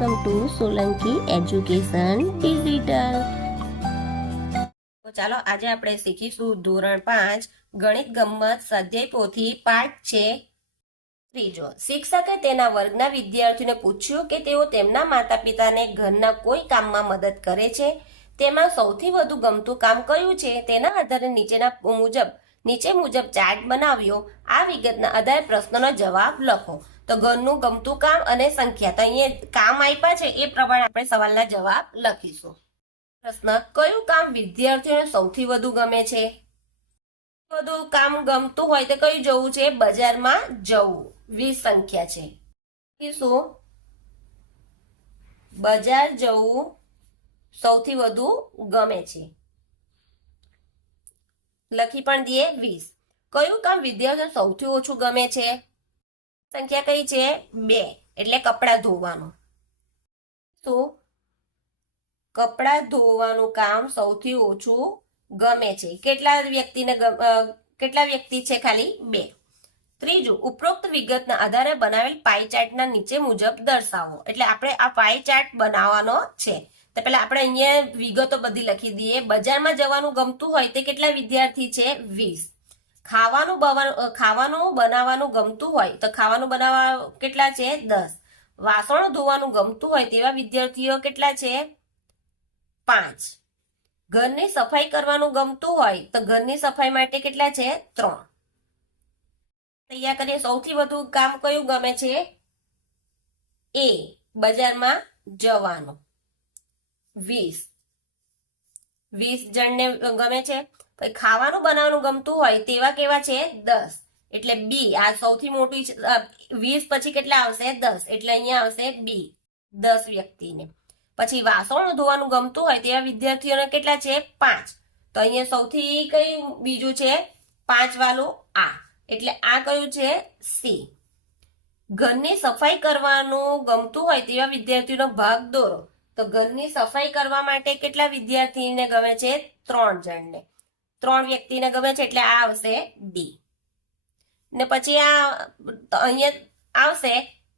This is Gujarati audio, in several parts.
Welcome to Solanki education digital. તો ચાલો આજે આપણે શીખીશું ધોરણ 5 ગણિત ગમ્મત સ્વાધ્યાય પોથી પાઠ છે ત્રીજો. શિક્ષકે તેના વર્ગના વિદ્યાર્થીઓને પૂછ્યું કે તેઓ તેમના માતા પિતાને ઘરના કોઈ કામમાં મદદ કરે છે. તેમાં સૌથી વધુ ગમતું કામ કયું છે? તેના આધારે નીચે મુજબ ચાર્ટ બનાવ્યો. આ વિગતના આધારે પ્રશ્નનો જવાબ લખો. તો ઘરનું ગમતું કામ અને સંખ્યા. તો અહીંયા કામ આપ્યા છે એ પ્રમાણે આપણે સવાલના જવાબ લખીશું. પ્રશ્ન: કયું કામ વિદ્યાર્થીઓને સૌથી વધુ ગમે છે? વધુ કામ ગમતું હોય તો કયું જવું છે? બજારમાં જવું. 20 સંખ્યા છે. શું બજાર જવું સૌથી વધુ ગમે છે? લખી પણ દઈએ 20. કયું કામ વિદ્યાર્થીઓને સૌથી ઓછું ગમે છે? સંખ્યા કઈ છે? 2, એટલે કપડાં ધોવાનું. શું કપડાં ધોવાનું કામ સૌથી ઓછું ગમે છે? કેટલા વ્યક્તિ છે? ખાલી 2. ત્રીજું, ઉપરોક્ત વિગતના આધારે બનાવેલ પાઈ ચાર્ટના નીચે મુજબ દર્શાવો. એટલે આપણે આ પાઈ ચાર્ટ બનાવવાનો છે. તો પહેલા આપણે અહીંયા વિગતો બધી લખી દઈએ. બજારમાં જવાનું ગમતું હોય તે કેટલા વિદ્યાર્થી છે? 20. ખાવાનું બનાવવાનું ગમતું હોય તો ખાવાનું બનાવવા કેટલા છે? 10. વાસણ ધોવાનું ગમતું હોય તેવા વિદ્યાર્થીઓ કેટલા છે? 5. ઘરની સફાઈ કરવાનું ગમતું હોય તો ઘરની સફાઈ માટે કેટલા છે? 3. તૈયાર કરીએ. સૌથી વધુ કામ કયું ગમે છે? એ, બજારમાં જવાનું. 20 જણને ગમે છે. ખાવાનું બનાવવાનું ગમતું હોય તેવા કેવા છે? 10. એટલે બી. આ સૌથી મોટી 20 પછી કેટલા આવશે? 10. એટલે અહીંયા આવશે બી, 10 વ્યક્તિને. પછી વાસણ ધોવાનું ગમતું હોય તેવા વિદ્યાર્થીઓને કેટલા છે? 5. તો અહીંયા સૌથી કયું બીજું છે? 5 વાળું આ. એટલે આ કયું છે? સી. ઘરની સફાઈ કરવાનું ગમતું હોય તેવા વિદ્યાર્થીઓનો ભાગ દોરો. તો ઘરની સફાઈ કરવા માટે કેટલા વિદ્યાર્થીને ગમે છે? 3 જણને. 3 વ્યક્તિને ગમે છે એટલે આ આવશે ડી. ને પછી આ અહીંયા આવશે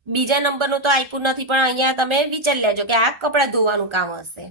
બીજા નંબરનું તો આપ્યું નથી, પણ અહીંયા તમે વિચારી લેજો કે આ કપડાં ધોવાનું કામ હશે.